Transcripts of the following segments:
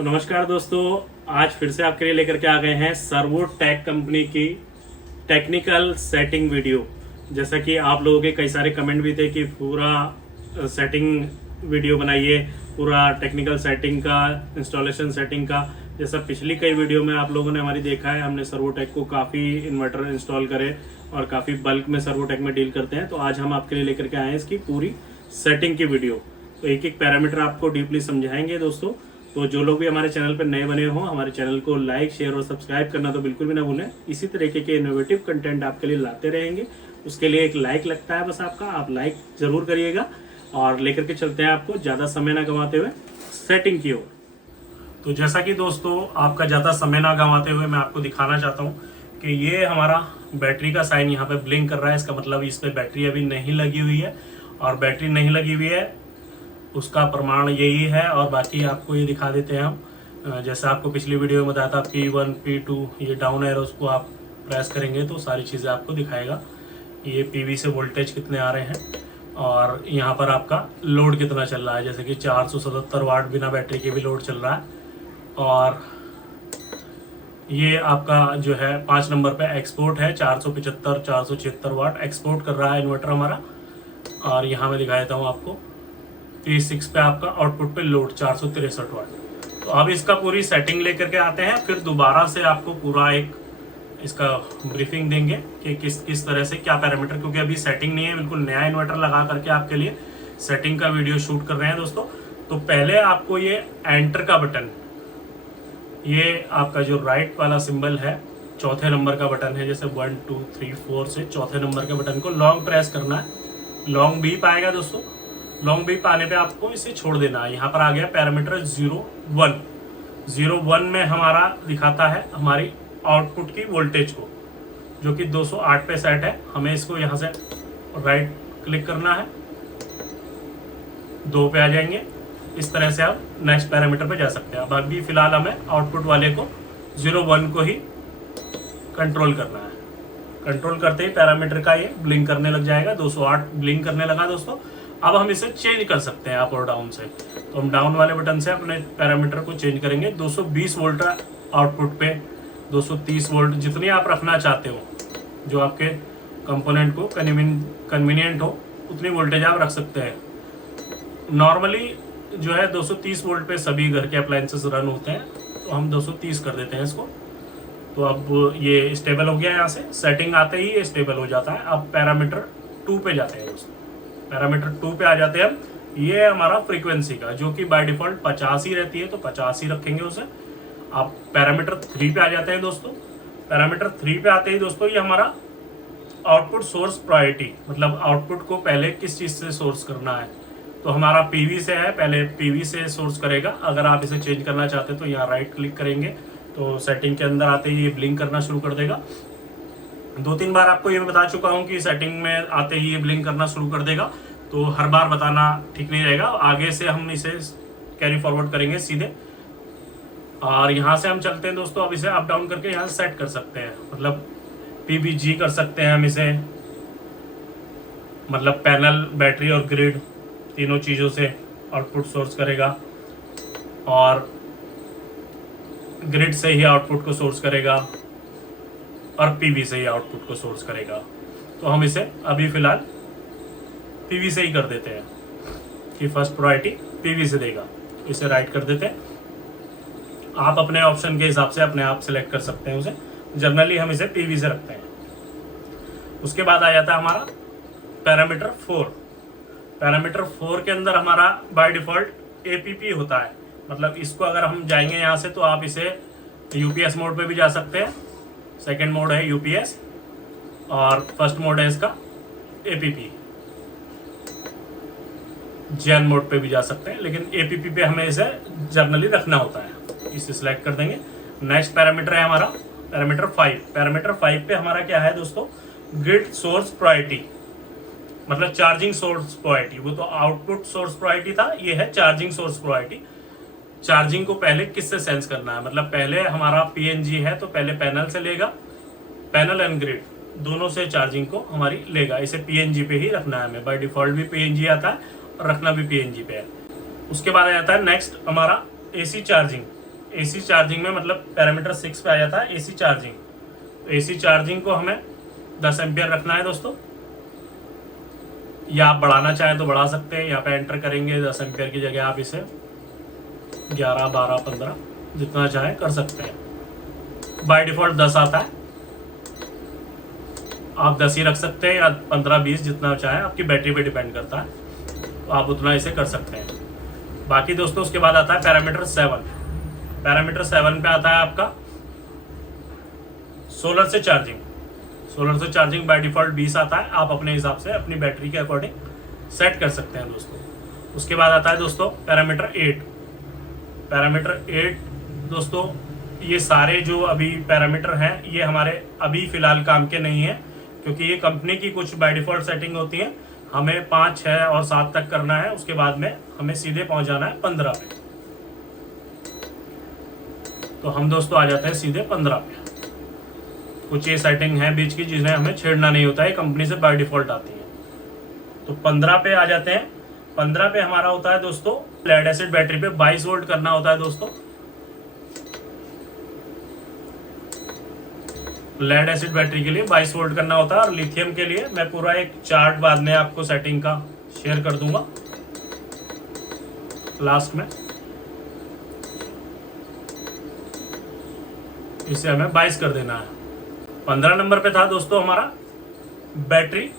तो नमस्कार दोस्तों, आज फिर से आपके लिए लेकर के आ गए हैं सर्वोटेक कंपनी की टेक्निकल सेटिंग वीडियो। जैसा कि आप लोगों के कई सारे कमेंट भी थे कि पूरा सेटिंग वीडियो बनाइए, पूरा टेक्निकल सेटिंग का, इंस्टॉलेशन सेटिंग का। जैसा पिछली कई वीडियो में आप लोगों ने हमारी देखा है, हमने सर्वोटेक को काफ़ी इन्वर्टर इंस्टॉल करे और काफ़ी बल्क में सर्वोटेक में डील करते हैं। तो आज हम आपके लिए लेकर के आए हैं इसकी पूरी सेटिंग की वीडियो। तो एक एक पैरामीटर आपको डीपली समझाएंगे दोस्तों। तो जो लोग भी हमारे चैनल पर नए बने हों, हमारे चैनल को लाइक, शेयर और सब्सक्राइब करना तो बिल्कुल भी ना भूलें। इसी तरीके के इनोवेटिव कंटेंट आपके लिए लाते रहेंगे। उसके लिए एक लाइक लगता है बस आपका, आप लाइक जरूर करिएगा। और लेकर के चलते हैं आपको ज़्यादा समय ना गंवाते हुए सेटिंग की ओर। तो जैसा कि दोस्तों आपका ज़्यादा समय ना गंवाते हुए मैं आपको दिखाना चाहता हूँ कि ये हमारा बैटरी का साइन यहाँ पे ब्लिंक कर रहा है। इसका मतलब इस पर बैटरी अभी नहीं लगी हुई है, और बैटरी नहीं लगी हुई है उसका प्रमाण यही है। और बाकी आपको ये दिखा देते हैं हम, जैसे आपको पिछली वीडियो में बताया था P1 P2 ये डाउन एरोस को आप प्रेस करेंगे तो सारी चीज़ें आपको दिखाएगा। ये PV से वोल्टेज कितने आ रहे हैं और यहाँ पर आपका लोड कितना चल रहा है। जैसे कि 477 वाट बिना बैटरी के भी लोड चल रहा है। और ये आपका जो है 5 नंबर पे एक्सपोर्ट है, 475 476 वाट एक्सपोर्ट कर रहा है इन्वर्टर हमारा। और यहाँ मैं दिखा देता हूँ आपको P6 पे आपका आउटपुट पे लोड 463 वाट। तो अब इसका पूरी सेटिंग लेकर के आते हैं, फिर दोबारा से आपको पूरा एक इसका ब्रीफिंग देंगे कि किस तरह से क्या पैरामीटर, क्योंकि अभी सेटिंग नहीं है, बिल्कुल नया इन्वर्टर लगा करके आपके लिए सेटिंग का वीडियो शूट कर रहे हैं दोस्तों। तो पहले आपको ये एंटर का बटन, ये आपका जो राइट वाला सिंबल है, चौथे नंबर का बटन है, जैसे 1 2 3 4 से चौथे नंबर के बटन को लॉन्ग प्रेस करना है। लॉन्ग बीप आएगा दोस्तों। लॉन्ग बीप आने पे आपको इसे छोड़ देना है। यहाँ पर आ गया पैरामीटर 01 में हमारा दिखाता है हमारी आउटपुट की वोल्टेज को, जो कि 208 पे सेट है। हमें इसको यहाँ से राइट क्लिक करना है, 2 पे आ जाएंगे। इस तरह से आप नेक्स्ट पैरामीटर पे जा सकते हैं। अब अभी फिलहाल हमें आउटपुट वाले को 01 को ही कंट्रोल करना है। कंट्रोल करते ही पैरामीटर का ये ब्लिंक करने लग जाएगा। 208 ब्लिंक करने लगा दोस्तों। अब हम इसे चेंज कर सकते हैं अप और डाउन से। तो हम डाउन वाले बटन से अपने पैरामीटर को चेंज करेंगे। 220 वोल्ट आउटपुट पे 230 वोल्ट, जितनी आप रखना चाहते हो, जो आपके कंपोनेंट को कन्वीनियंट हो, उतनी वोल्टेज आप रख सकते हैं। नॉर्मली जो है 230 वोल्ट पे सभी घर के अप्लायंसेस रन होते हैं, तो हम 230 कर देते हैं इसको। तो अब ये स्टेबल हो गया। यहाँ से सेटिंग आते ही ये स्टेबल हो जाता है। अब पैरामीटर 2 पे जाते हैं दोस्तों। पैरामीटर 2 पे आ जाते हैं हम। ये हमारा फ्रीक्वेंसी का, जो कि बाय डिफॉल्ट 50 ही रहती है, तो 50 ही रखेंगे उसे। आप पैरामीटर 3 पे आ जाते हैं दोस्तों। पैरामीटर 3 पे आते ही दोस्तों ये हमारा आउटपुट सोर्स प्रायोरिटी, मतलब आउटपुट को पहले किस चीज़ से सोर्स करना है। तो हमारा PV से है, पहले PV से सोर्स करेगा। अगर आप इसे चेंज करना चाहते हैं तो यहाँ राइट क्लिक करेंगे तो सेटिंग के अंदर आते ही ये ब्लिंक करना शुरू कर देगा। 2-3 बार आपको ये बता चुका हूँ कि सेटिंग में आते ही ये ब्लिंक करना शुरू कर देगा, तो हर बार बताना ठीक नहीं रहेगा। आगे से हम इसे कैरी फॉरवर्ड करेंगे सीधे। और यहाँ से हम चलते हैं दोस्तों। अब इसे अप डाउन करके यहाँ से सेट कर सकते हैं, मतलब PVG कर सकते हैं हम इसे, मतलब पैनल, बैटरी और ग्रिड तीनों चीज़ों से आउटपुट सोर्स करेगा, और ग्रिड से ही आउटपुट को सोर्स करेगा, और PV से ही आउटपुट को सोर्स करेगा। तो हम इसे अभी फिलहाल PV से ही कर देते हैं कि फर्स्ट प्रायोरिटी PV से देगा। इसे राइट कर देते हैं। आप अपने ऑप्शन के हिसाब से अपने आप सेलेक्ट कर सकते हैं उसे। जनरली हम इसे PV से रखते हैं। उसके बाद आ जाता है हमारा पैरामीटर 4। पैरामीटर 4 के अंदर हमारा बाय डिफॉल्ट APP होता है। मतलब इसको अगर हम जाएंगे यहाँ से तो आप इसे UPS मोड पे भी जा सकते हैं। सेकेंड मोड है UPS और फर्स्ट मोड है इसका APP। जैन मोड पे भी जा सकते हैं, लेकिन APP पे हमें इसे जनरली रखना होता है। इसे सिलेक्ट कर देंगे। नेक्स्ट पैरामीटर है हमारा पैरामीटर 5। पैरामीटर 5 पे हमारा क्या है दोस्तों, ग्रिड सोर्स प्रायोरिटी, मतलब चार्जिंग सोर्स प्रायोरिटी। वो तो आउटपुट सोर्स प्रायोरिटी था, ये है चार्जिंग सोर्स प्रायोरिटी। चार्जिंग को पहले किससे सेंस करना है, मतलब पहले हमारा PNG है तो पहले पैनल से लेगा, पैनल एंड ग्रिड दोनों से चार्जिंग को हमारी लेगा। इसे PNG पे ही रखना है हमें। बाय डिफॉल्ट भी PNG आता है और रखना भी PNG पे है। उसके बाद आ जाता है नेक्स्ट हमारा AC चार्जिंग। एसी चार्जिंग में मतलब पैरामीटर 6 पे आ जाता है एसी चार्जिंग। तो एसी चार्जिंग को हमें 10 एम्पियर रखना है दोस्तों, या आप बढ़ाना चाहें तो बढ़ा सकते हैं। यहाँ पे एंटर करेंगे 10 एम्पियर की जगह आप इसे 11, 12, 15 जितना चाहे कर सकते हैं। बाय डिफॉल्ट 10 आता है, आप 10 ही रख सकते हैं या 15, 20 जितना चाहे, आपकी बैटरी पे डिपेंड करता है, तो आप उतना इसे कर सकते हैं। बाकी दोस्तों उसके बाद आता है पैरामीटर 7। पैरामीटर 7 पे आता है आपका सोलर से चार्जिंग। सोलर से चार्जिंग बाय डिफॉल्ट 20 आता है, आप अपने हिसाब से अपनी बैटरी के अकॉर्डिंग सेट कर सकते हैं दोस्तों। उसके बाद आता है दोस्तों पैरामीटर 8। पैरामीटर 8 दोस्तों, ये सारे जो अभी पैरामीटर हैं ये हमारे अभी फिलहाल काम के नहीं है, क्योंकि ये कंपनी की कुछ बाय डिफॉल्ट सेटिंग होती है। हमें 5, 6 और 7 तक करना है, उसके बाद में हमें सीधे पहुंच जाना है 15 पे। तो हम दोस्तों आ जाते हैं सीधे 15 पे। कुछ ये सेटिंग है बीच की जिन्हें हमें छेड़ना नहीं होता है, कंपनी से बाय डिफॉल्ट आती है। तो 15 पे आ जाते हैं। 15 पे हमारा होता है दोस्तों लेड एसिड बैटरी पे 22 वोल्ट करना होता है दोस्तों। लेड एसिड बैटरी के लिए 22 वोल्ट करना होता है, और लिथियम के लिए मैं पूरा एक चार्ट बाद में आपको सेटिंग का शेयर कर दूंगा लास्ट में। इसे हमें 22 कर देना है। 15 नंबर पे था दोस्तों हमारा बैटरी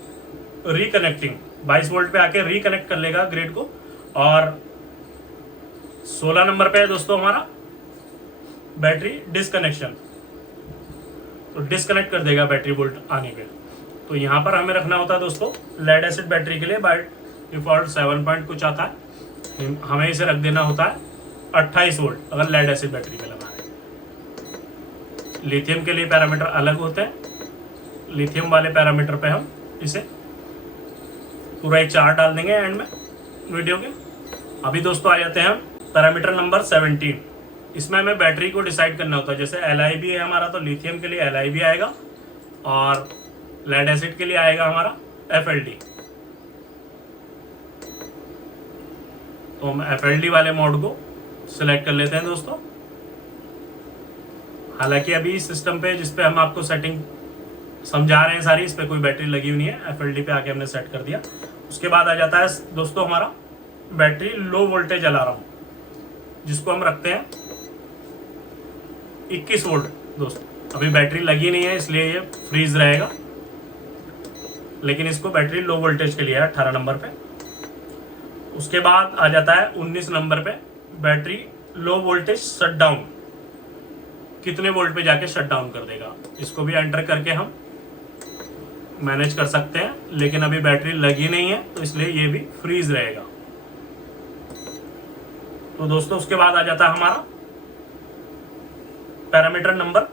रिकनेक्टिंग, 22 वोल्ट पे आके रिकनेक्ट कर लेगा ग्रिड को। और 16 नंबर पे है दोस्तों हमारा बैटरी डिस्कनेक्शन, तो डिस्कनेक्ट कर देगा बैटरी वोल्ट आने पे। तो यहाँ पर हमें रखना होता है दोस्तों लेड एसिड बैटरी के लिए बाय डिफॉल्ट 7 पॉइंट कुछ आता है, हमें इसे रख देना होता है 28 वोल्ट अगर लेड एसिड बैटरी में लगाना है। लिथियम के लिए पैरामीटर अलग होते हैं, लिथियम वाले पैरामीटर पे हम इसे पूरा एक चार्ट डाल देंगे एंड में वीडियो के। अभी दोस्तों आ जाते हैं हम पैरामीटर नंबर 17। इसमें हमें बैटरी को डिसाइड करना होता है। जैसे LIB है हमारा, तो लिथियम के लिए LIB आएगा, और लेड एसिड के लिए आएगा हमारा FLD। तो हम FLD वाले मोड को सिलेक्ट कर लेते हैं दोस्तों। हालांकि अभी इस सिस्टम पे जिसपे हम आपको सेटिंग समझा रहे हैं सारी, इस पे कोई बैटरी लगी हुई नहीं है, FLD पे आके हमने सेट कर दिया। उसके बाद आ जाता है दोस्तों हमारा बैटरी लो वोल्टेज अलार्म, जिसको हम रखते हैं 21 वोल्ट दोस्तों। अभी बैटरी लगी नहीं है इसलिए ये फ्रीज रहेगा, लेकिन इसको बैटरी लो वोल्टेज के लिए है 18 नंबर पे। उसके बाद आ जाता है 19 नंबर पे battery low voltage shut down, कितने वोल्ट पे जाके शट डाउन कर देगा। इसको भी एंटर करके हम मैनेज कर सकते हैं, लेकिन अभी बैटरी लगी नहीं है तो इसलिए ये भी फ्रीज रहेगा। तो दोस्तों उसके बाद आ जाता है हमारा पैरामीटर नंबर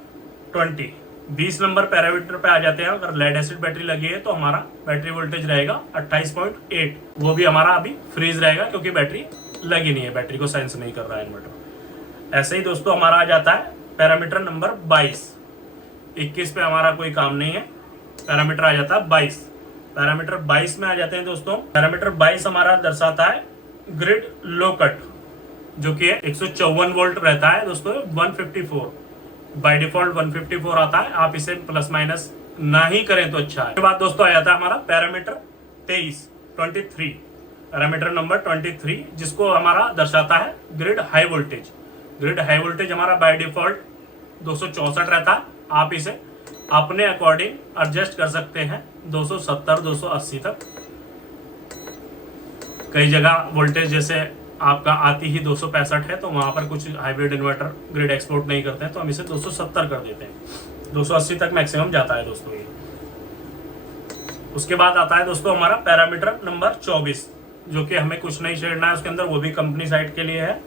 20। 20 नंबर पैरामीटर पे आ जाते हैं। अगर लेड एसिड बैटरी लगी है तो हमारा बैटरी वोल्टेज रहेगा 28.8, वो भी हमारा अभी फ्रीज रहेगा क्योंकि बैटरी लगी नहीं है, बैटरी को सेंस नहीं कर रहा है इन्वर्टर। ऐसे ही दोस्तों हमारा आ जाता है पैरामीटर नंबर 22। 21 पे हमारा कोई काम नहीं है, पैरामीटर आ जाता है 22। पैरामीटर 22 में आ जाते हैं दोस्तों। पैरामीटर 22 हमारा दर्शाता है ग्रिड लो कट, जो कि 154 वोल्ट रहता है दोस्तों। 154 बाय डिफॉल्ट 154 आता है, आप इसे प्लस माइनस ना ही करें तो अच्छा है। उसके बाद दोस्तों आ जाता है हमारा पैरामीटर 23 पैरामीटर नंबर 23, जिसको हमारा दर्शाता है grid high voltage. Grid high voltage हमारा बाय डिफॉल्ट 264 रहता है, आप इसे अपने अकॉर्डिंग एडजस्ट कर सकते हैं 270, 280 तक। कई जगह वोल्टेज जैसे आपका आती ही 265 है, तो वहां पर कुछ हाइब्रिड इन्वर्टर ग्रिड एक्सपोर्ट नहीं करते हैं, तो हम इसे 270 कर देते हैं। 280 तक मैक्सिमम जाता है दोस्तों ये। उसके बाद आता है दोस्तों हमारा पैरामीटर नंबर 24, जो कि हमें कुछ नहीं छेड़ना है उसके अंदर, वो भी कंपनी साइड के लिए है।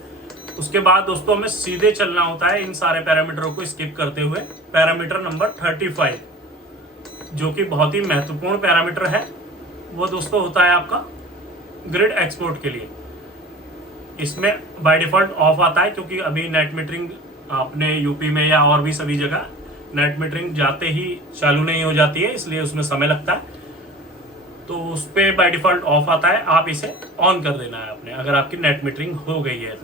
उसके बाद दोस्तों हमें सीधे चलना होता है इन सारे पैरामीटरों को स्किप करते हुए पैरामीटर नंबर 35, जो कि बहुत ही महत्वपूर्ण पैरामीटर है। वो दोस्तों होता है आपका ग्रिड एक्सपोर्ट के लिए। इसमें बाय डिफॉल्ट ऑफ आता है, क्योंकि अभी नेट मीटरिंग अपने यूपी में या और भी सभी जगह नेट मीटरिंग जाते ही चालू नहीं हो जाती है, इसलिए उसमें समय लगता है। तो उस पर बाय डिफॉल्ट ऑफ आता है, आप इसे ऑन कर देना है अपने, अगर आपकी नेट मीटरिंग हो गई है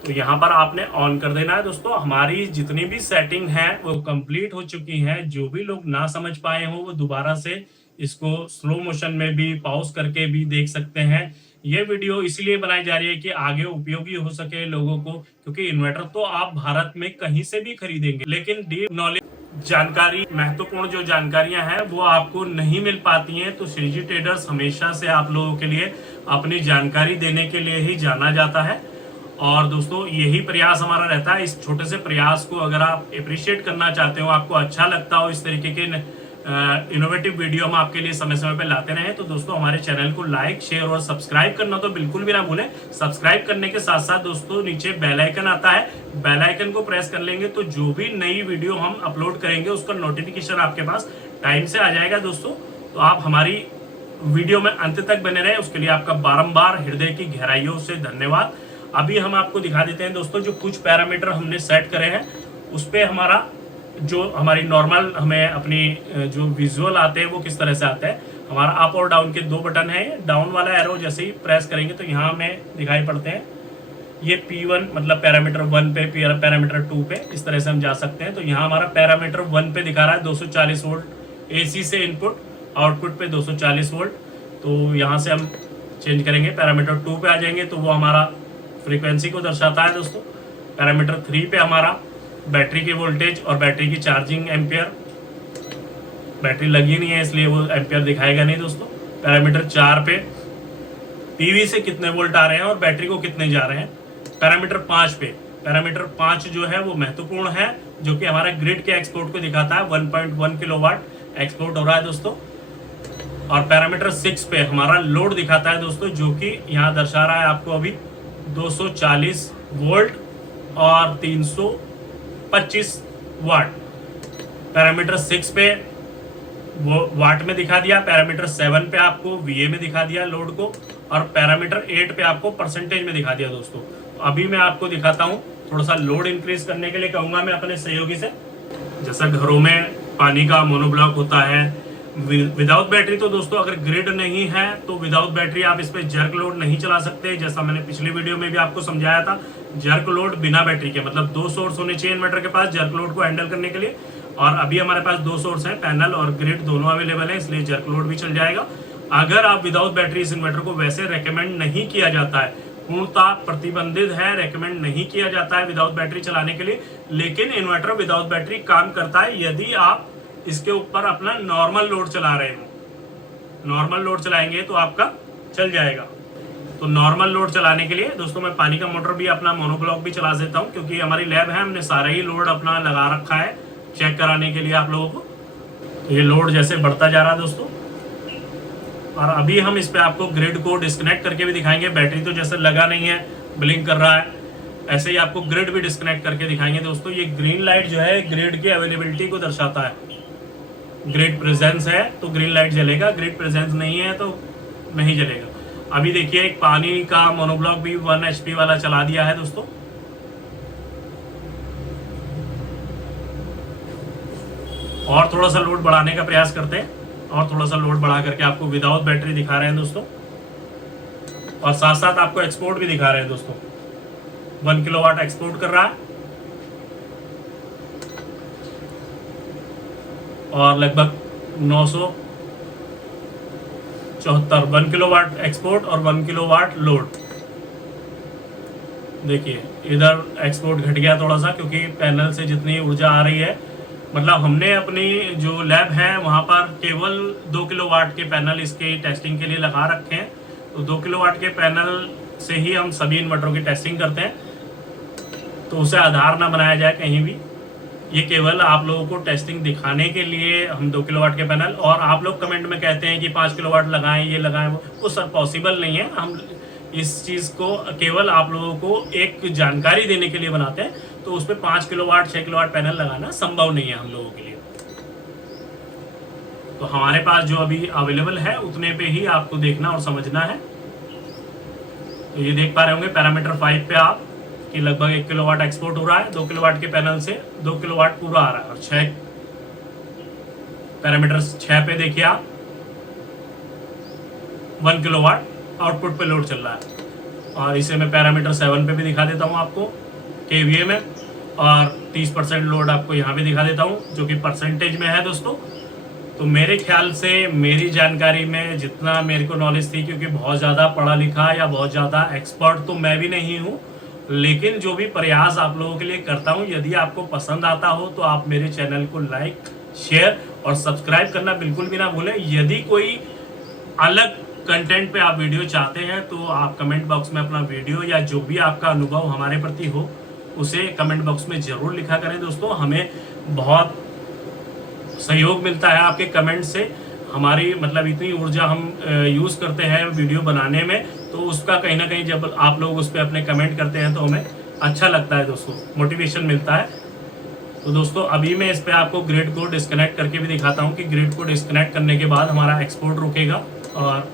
तो तो यहाँ पर आपने ऑन कर देना है दोस्तों। हमारी जितनी भी सेटिंग है वो कंप्लीट हो चुकी है। जो भी लोग ना समझ पाए हो वो दोबारा से इसको स्लो मोशन में भी पॉज करके भी देख सकते हैं। ये वीडियो इसलिए बनाई जा रही है कि आगे उपयोगी हो सके लोगों को, क्योंकि इन्वर्टर तो आप भारत में कहीं से भी खरीदेंगे, लेकिन डीप नॉलेज जानकारी, महत्वपूर्ण जो जानकारियां हैं वो आपको नहीं मिल पाती हैं। तो श्रीजी ट्रेडर्स हमेशा से आप लोगों के लिए अपनी जानकारी देने के लिए ही जाना जाता है। और दोस्तों यही प्रयास हमारा रहता है। इस छोटे से प्रयास को अगर आप अप्रिशिएट करना चाहते हो, आपको अच्छा लगता हो, इस तरीके के इनोवेटिव वीडियो हम आपके लिए समय समय पे लाते रहे, तो दोस्तों हमारे चैनल को लाइक, शेयर और सब्सक्राइब करना तो बिल्कुल भी ना भूलें। सब्सक्राइब करने के साथ साथ दोस्तों नीचे बेल आइकन आता है, बेल आइकन को प्रेस कर लेंगे तो जो भी नई वीडियो हम अपलोड करेंगे उसका नोटिफिकेशन आपके पास टाइम से आ जाएगा दोस्तों। तो आप हमारी वीडियो में अंत तक बने रहे, उसके लिए आपका बारंबार हृदय की गहराइयों से धन्यवाद। अभी हम आपको दिखा देते हैं दोस्तों जो कुछ पैरामीटर हमने सेट करे हैं उस पे हमारा जो हमारी नॉर्मल हमें अपनी जो विजुअल आते हैं वो किस तरह से आते हैं। हमारा अप और डाउन के 2 बटन है। डाउन वाला एरो जैसे ही प्रेस करेंगे तो यहाँ हमें दिखाई पड़ते हैं ये P1 मतलब पैरामीटर 1 पे, पैरामीटर 2 पे, इस तरह से हम जा सकते हैं। तो यहाँ हमारा पैरामीटर 1 पे दिखा रहा है 240 वोल्ट AC से इनपुट, आउटपुट पे 240 वोल्ट। तो यहाँ से हम चेंज करेंगे, पैरामीटर 2 पे आ जाएंगे तो वो हमारा फ्रीक्वेंसी को दर्शाता है दोस्तों। पैरामीटर 3 पे हमारा बैटरी की वोल्टेज और बैटरी की चार्जिंग एम्पियर, बैटरी लगी नहीं है इसलिए वो एम्पियर दिखाएगा नहीं दोस्तों। पैरामीटर 4 पे पीवी से कितने वोल्ट आ रहे हैं और बैटरी को कितने जा रहे हैं। पैरामीटर 5 पे, पैरामीटर 5 जो है वो महत्वपूर्ण है, जो कि हमारा ग्रिड के एक्सपोर्ट को दिखाता है। 1.1 किलोवाट एक्सपोर्ट हो रहा है दोस्तों। और पैरामीटर 6 पे हमारा लोड दिखाता है दोस्तों, जो कि यहाँ दर्शा रहा है आपको अभी 240 वोल्ट और 325 वाट। पैरामीटर 6 पे वो वाट में दिखा दिया, पैरामीटर 7 पे आपको VA में दिखा दिया लोड को, और पैरामीटर 8 पे आपको परसेंटेज में दिखा दिया दोस्तों। तो अभी मैं आपको दिखाता हूँ, थोड़ा सा लोड इंक्रीज करने के लिए कहूंगा मैं अपने सहयोगी से। जैसा घरों में पानी का मोनोब्लॉक होता है विदाउट बैटरी, तो दोस्तों अगर ग्रिड नहीं है तो विदाउट बैटरी आप इस पे जर्क लोड नहीं चला सकते। जैसा मैंने पिछली वीडियो में भी आपको समझाया था, जर्क लोड बिना बैटरी के, मतलब 2 सोर्स होने चाहिए इन्वर्टर के पास जर्क लोड को हैंडल करने के लिए। और अभी हमारे पास 2 सोर्स हैं, पैनल और ग्रिड दोनों अवेलेबल है, इसलिए जर्क लोड भी चल जाएगा। अगर आप विदाउट बैटरी इस इन्वर्टर को, वैसे रेकमेंड नहीं किया जाता है, पूर्णतः प्रतिबंधित है, रेकमेंड नहीं किया जाता है विदाउट बैटरी चलाने के लिए, लेकिन इन्वर्टर विदाउट बैटरी काम करता है यदि आप इसके ऊपर अपना नॉर्मल लोड चला रहे हो। नॉर्मल लोड चलाएंगे तो आपका चल जाएगा। तो नॉर्मल लोड चलाने के लिए दोस्तों मैं पानी का मोटर भी, अपना मोनोब्लॉक भी चला देता हूँ, क्योंकि हमारी लैब है, हमने सारा ही लोड अपना लगा रखा है चेक कराने के लिए आप लोगों को। तो ये लोड जैसे बढ़ता जा रहा है दोस्तों, और अभी हम इस पे आपको ग्रिड को डिस्कनेक्ट करके भी दिखाएंगे। बैटरी तो जैसे लगा नहीं है, ब्लिंक कर रहा है, ऐसे ही आपको ग्रिड भी डिस्कनेक्ट करके दिखाएंगे दोस्तों। ये ग्रीन लाइट जो है ग्रिड की अवेलेबिलिटी को दर्शाता है। ग्रिड प्रेजेंस है तो ग्रीन लाइट जलेगा, ग्रिड प्रेजेंस नहीं है तो नहीं जलेगा। अभी देखिए एक पानी का मोनोब्लॉक भी 1 HP वाला चला दिया है दोस्तों। और थोड़ा सा लोड बढ़ाने का प्रयास करते हैं, और थोड़ा सा लोड बढ़ा करके आपको विदाउट बैटरी दिखा रहे हैं दोस्तों, और साथ साथ आपको एक्सपोर्ट भी दिखा रहे हैं दोस्तों। 1 किलोवाट एक्सपोर्ट कर रहा है और लगभग 974 1 किलोवाट एक्सपोर्ट और 1 किलोवाट लोड। देखिए इधर एक्सपोर्ट घट गया थोड़ा सा, क्योंकि पैनल से जितनी ऊर्जा आ रही है, मतलब हमने अपनी जो लैब है वहां पर केवल 2 किलोवाट के पैनल इसके टेस्टिंग के लिए लगा रखे हैं। तो 2 किलोवाट के पैनल से ही हम सभी इन्वर्टरों की टेस्टिंग करते हैं, तो उसे आधार ना बनाया जाए कहीं भी। ये केवल आप लोगों को टेस्टिंग दिखाने के लिए हम 2 किलोवाट के पैनल, और आप लोग कमेंट में कहते हैं कि 5 किलोवाट लगाएं, ये लगाएं, वो सर पॉसिबल नहीं है। हम इस चीज़ को केवल आप लोगों को एक जानकारी देने के लिए बनाते हैं, तो उस पर 5 किलोवाट 6 किलोवाट पैनल लगाना संभव नहीं है हम लोगों के लिए। तो हमारे पास जो अभी अवेलेबल है उतने पे ही आपको देखना और समझना है। तो ये देख पा रहे होंगे पैरामीटर 5 पे आप कि लगभग 1 किलोवाट एक्सपोर्ट हो रहा है 2 किलोवाट के पैनल से, 2 किलोवाट पूरा आ रहा है। और 6 पैरामीटर 6 पे देखिए आप 1 किलोवाट आउटपुट पे लोड चल रहा है। और इसे मैं पैरामीटर 7 पे भी दिखा देता हूँ आपको केवीए में, और 30% लोड आपको यहाँ पे दिखा देता हूँ जो कि परसेंटेज में है दोस्तों। तो मेरे ख्याल से मेरी जानकारी में जितना मेरे को नॉलेज थी, क्योंकि बहुत ज़्यादा पढ़ा लिखा या बहुत ज़्यादा एक्सपर्ट तो मैं भी नहीं हूँ, लेकिन जो भी प्रयास आप लोगों के लिए करता हूँ, यदि आपको पसंद आता हो तो आप मेरे चैनल को लाइक, शेयर और सब्सक्राइब करना बिल्कुल भी ना भूलें। यदि कोई अलग कंटेंट पे आप वीडियो चाहते हैं तो आप कमेंट बॉक्स में अपना वीडियो या जो भी आपका अनुभव हमारे प्रति हो उसे कमेंट बॉक्स में जरूर लिखा करें दोस्तों। हमें बहुत सहयोग मिलता है आपके कमेंट से। हमारी मतलब इतनी ऊर्जा हम यूज़ करते हैं वीडियो बनाने में, तो उसका कहीं ना कहीं जब आप लोग उस पर अपने कमेंट करते हैं तो हमें अच्छा लगता है दोस्तों, मोटिवेशन मिलता है। तो दोस्तों अभी मैं इस पर आपको ग्रिड को डिस्कनेक्ट करके भी दिखाता हूँ कि ग्रिड को डिस्कनेक्ट करने के बाद हमारा एक्सपोर्ट रुकेगा और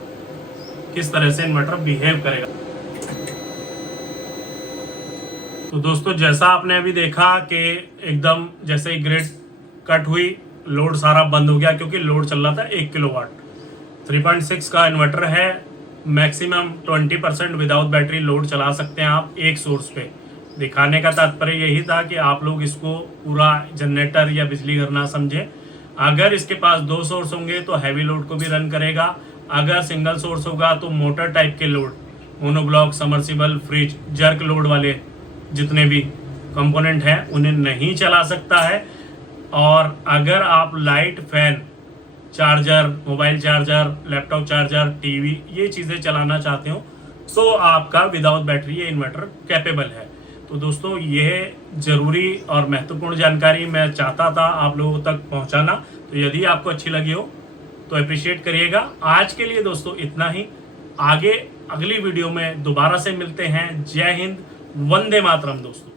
किस तरह से इन्वर्टर बिहेव करेगा। तो दोस्तों जैसा आपने अभी देखा कि एकदम जैसे ही ग्रिड कट हुई, लोड सारा बंद हो गया, क्योंकि लोड चल रहा था 1 किलोवाट। 3.6 का इन्वर्टर है, मैक्सिमम 20% विदाउट बैटरी लोड चला सकते हैं आप एक सोर्स पे। दिखाने का तात्पर्य यही था कि आप लोग इसको पूरा जनरेटर या बिजली घर ना समझे। अगर इसके पास 2 सोर्स होंगे तो हैवी लोड को भी रन करेगा, अगर सिंगल सोर्स होगा तो मोटर टाइप के load, monoblock, submersible, fridge, jerk load वाले जितने भी कंपोनेंट हैं उन्हें नहीं चला सकता है। और अगर आप light, fan, charger, mobile charger, laptop charger, TV ये चीज़ें चलाना चाहते हो तो आपका विदाउट बैटरी ये इन्वर्टर कैपेबल है। तो दोस्तों ये ज़रूरी और महत्वपूर्ण जानकारी मैं चाहता था आप लोगों तक पहुंचाना। तो यदि आपको अच्छी लगी हो तो अप्रिशिएट करिएगा। आज के लिए दोस्तों इतना ही, आगे अगली वीडियो में दोबारा से मिलते हैं। जय हिंद, वंदे मातरम दोस्तों।